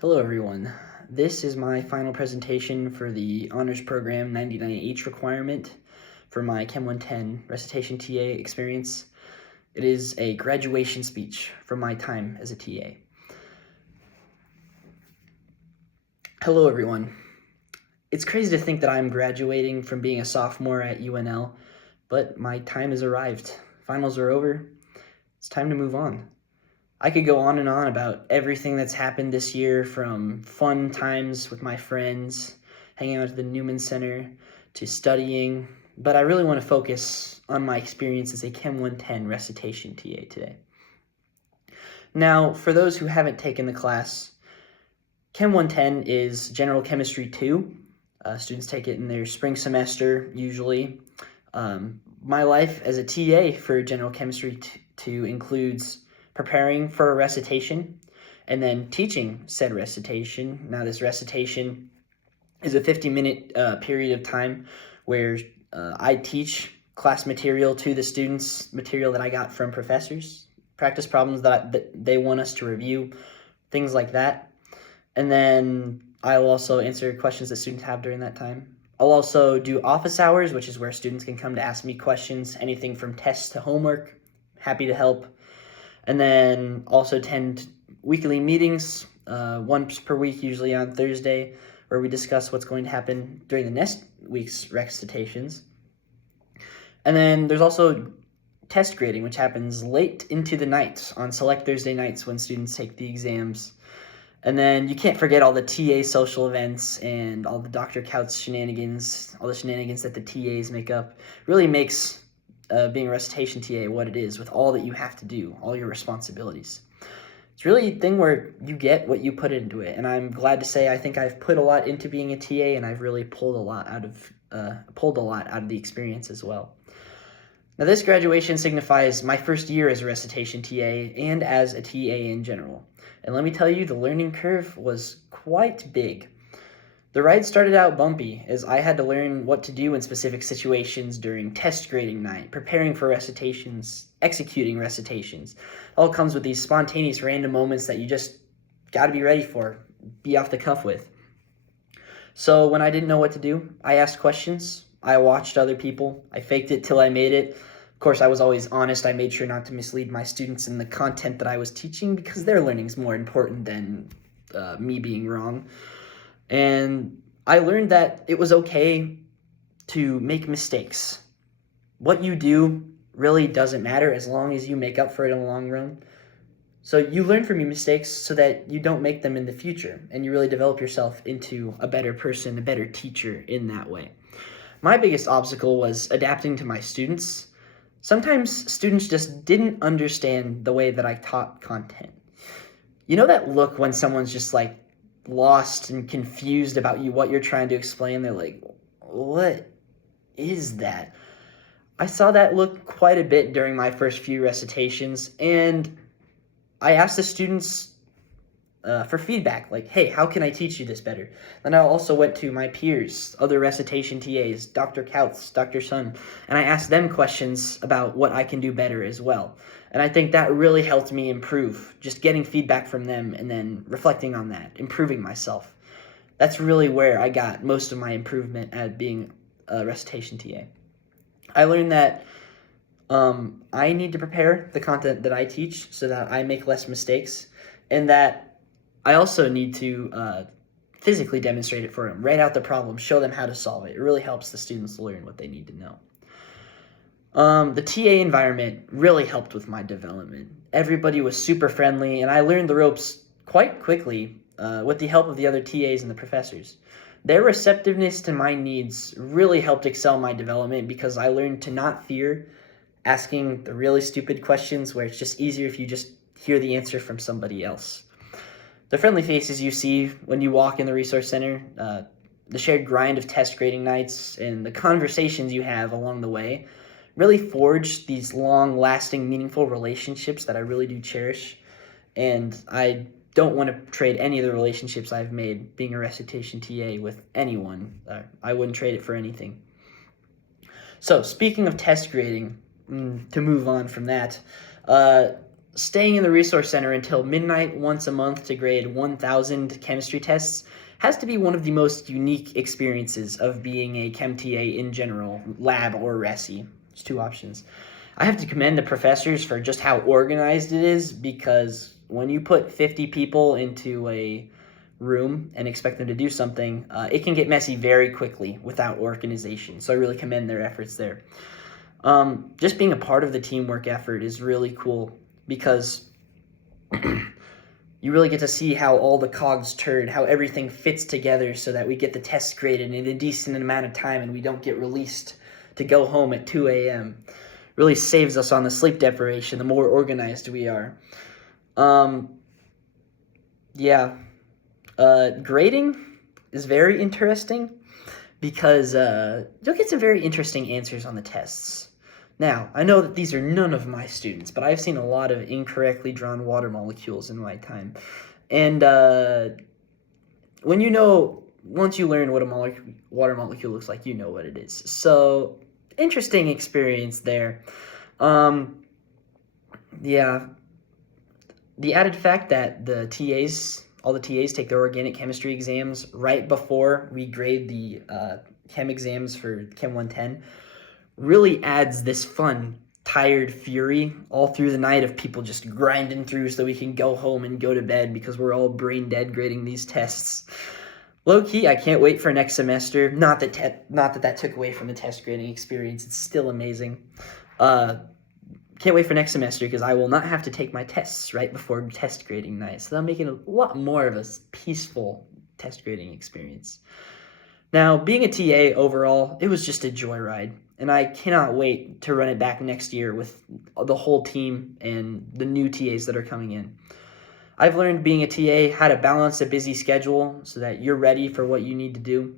Hello everyone. This is my final presentation for the honors program 99H requirement for my Chem 110 recitation TA experience. It is a graduation speech from my time as a TA. Hello everyone. It's crazy to think that I'm graduating from being a sophomore at UNL, but my time has arrived. Finals are over. It's time to move on. I could go on and on about everything that's happened this year, from fun times with my friends, hanging out at the Newman Center, to studying, but I really want to focus on my experience as a Chem 110 recitation TA today. Now, for those who haven't taken the class, Chem 110 is General Chemistry 2. Students take it in their spring semester, usually. My life as a TA for General Chemistry 2 includes preparing for a recitation, and then teaching said recitation. Now, this recitation is a 50-minute period of time where I teach class material to the students, material that I got from professors, practice problems that they want us to review, things like that. And then I'll also answer questions that students have during that time. I'll also do office hours, which is where students can come to ask me questions, anything from tests to homework. Happy to help. And then also attend weekly meetings, once per week, usually on Thursday, where we discuss what's going to happen during the next week's recitations. And then there's also test grading, which happens late into the night on select Thursday nights when students take the exams. And then you can't forget all the TA social events and all the Dr. Couch shenanigans, all the shenanigans that the TAs make up. Really makes being a recitation TA what it is, with all that you have to do, all your responsibilities. It's really a thing where you get what you put into it, and I'm glad to say I think I've put a lot into being a TA, and I've really pulled a lot out of the experience as well. Now, this graduation signifies my first year as a recitation TA and as a TA in general. And let me tell you, the learning curve was quite big. The ride started out bumpy, as I had to learn what to do in specific situations during test grading night, preparing for recitations, executing recitations. It all comes with these spontaneous random moments that you just got to be ready for, be off the cuff with. So when I didn't know what to do, I asked questions, I watched other people, I faked it till I made it. Of course, I was always honest. I made sure not to mislead my students in the content that I was teaching, because their learning is more important than me being wrong. And I learned that it was okay to make mistakes. What you do really doesn't matter as long as you make up for it in the long run. So you learn from your mistakes so that you don't make them in the future, and you really develop yourself into a better person, a better teacher in that way. My biggest obstacle was adapting to my students. Sometimes students just didn't understand the way that I taught content. You know that look when someone's just like lost and confused about what you're trying to explain? They're like, what is that? I saw that look quite a bit during my first few recitations, and I asked the students for feedback, like, hey, how can I teach you this better? Then I also went to my peers, other recitation TAs, Dr. Couts, Dr. Sun, and I asked them questions about what I can do better as well. And I think that really helped me improve, just getting feedback from them and then reflecting on that, improving myself. That's really where I got most of my improvement at being a recitation TA. I learned that I need to prepare the content that I teach so that I make less mistakes, and that I also need to physically demonstrate it for them, write out the problem, show them how to solve it. It really helps the students learn what they need to know. The TA environment really helped with my development. Everybody was super friendly, and I learned the ropes quite quickly with the help of the other TAs and the professors. Their receptiveness to my needs really helped excel my development, because I learned to not fear asking the really stupid questions where it's just easier if you just hear the answer from somebody else. The friendly faces you see when you walk in the resource center, the shared grind of test grading nights, and the conversations you have along the way really forge these long-lasting, meaningful relationships that I really do cherish. And I don't want to trade any of the relationships I've made being a recitation TA with anyone. I wouldn't trade it for anything. So speaking of test grading, to move on from that, staying in the Resource Center until midnight once a month to grade 1,000 chemistry tests has to be one of the most unique experiences of being a Chem TA in general, lab or resi. There's two options. I have to commend the professors for just how organized it is, because when you put 50 people into a room and expect them to do something, it can get messy very quickly without organization. So I really commend their efforts there. Just being a part of the teamwork effort is really cool, because you really get to see how all the cogs turn, how everything fits together so that we get the tests graded in a decent amount of time and we don't get released to go home at 2 a.m. Really saves us on the sleep deprivation the more organized we are. Grading is very interesting, because you'll get some very interesting answers on the tests. Now, I know that these are none of my students, but I've seen a lot of incorrectly drawn water molecules in my time. And once you learn what a water molecule looks like, you know what it is. So, interesting experience there. The added fact that all the TAs take their organic chemistry exams right before we grade the chem exams for Chem 110 really adds this fun, tired fury all through the night of people just grinding through so we can go home and go to bed because we're all brain dead grading these tests. Low-key, I can't wait for next semester. Not that took away from the test grading experience. It's still amazing. Can't wait for next semester because I will not have to take my tests right before test grading night. So that'll make it a lot more of a peaceful test grading experience. Now, being a TA overall, it was just a joyride. And I cannot wait to run it back next year with the whole team and the new TAs that are coming in. I've learned being a TA how to balance a busy schedule so that you're ready for what you need to do.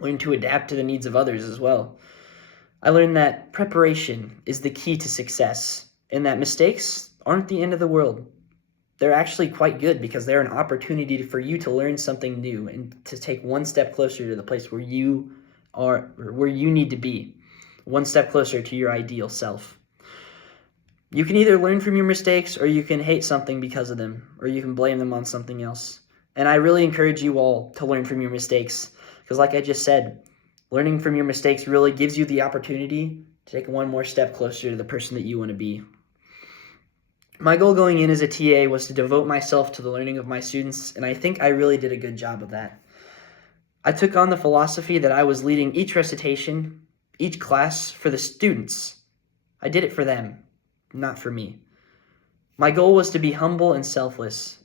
Learn to adapt to the needs of others as well. I learned that preparation is the key to success, and that mistakes aren't the end of the world. They're actually quite good, because they're an opportunity for you to learn something new and to take one step closer to the place where you are, or where you need to be. One step closer to your ideal self. You can either learn from your mistakes, or you can hate something because of them, or you can blame them on something else. And I really encourage you all to learn from your mistakes, because like I just said, learning from your mistakes really gives you the opportunity to take one more step closer to the person that you want to be. My goal going in as a TA was to devote myself to the learning of my students, and I think I really did a good job of that. I took on the philosophy that I was leading each recitation, each class, for the students. I did it for them, not for me. My goal was to be humble and selfless,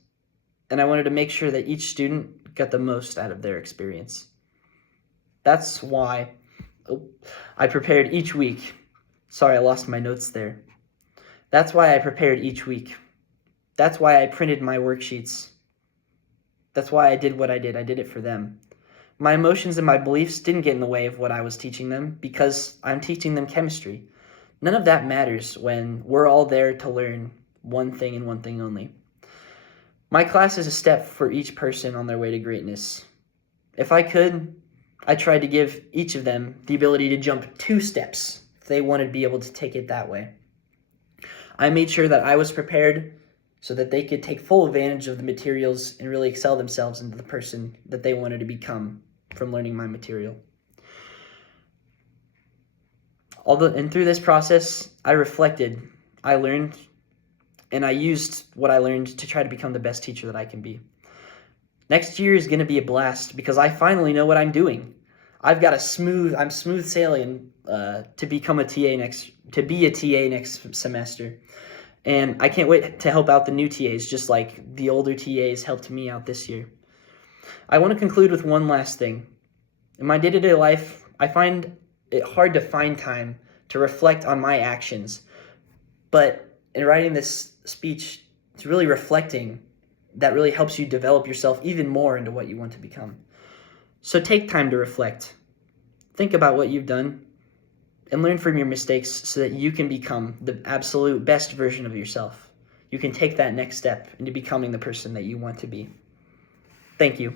and I wanted to make sure that each student got the most out of their experience. That's why I prepared each week. Sorry, I lost my notes there. That's why I prepared each week. That's why I printed my worksheets. That's why I did what I did. I did it for them. My emotions and my beliefs didn't get in the way of what I was teaching them, because I'm teaching them chemistry. None of that matters when we're all there to learn one thing and one thing only. My class is a step for each person on their way to greatness. If I could, I tried to give each of them the ability to jump 2 steps if they wanted to be able to take it that way. I made sure that I was prepared so that they could take full advantage of the materials and really excel themselves into the person that they wanted to become from learning my material. And through this process, I reflected, I learned, and I used what I learned to try to become the best teacher that I can be. Next year is going to be a blast because I finally know what I'm doing. I'm smooth sailing to be a TA next semester. And I can't wait to help out the new TAs, just like the older TAs helped me out this year. I want to conclude with one last thing. In my day-to-day life, I find it hard to find time to reflect on my actions. But in writing this speech, it's really reflecting that really helps you develop yourself even more into what you want to become. So take time to reflect. Think about what you've done and learn from your mistakes so that you can become the absolute best version of yourself. You can take that next step into becoming the person that you want to be. Thank you.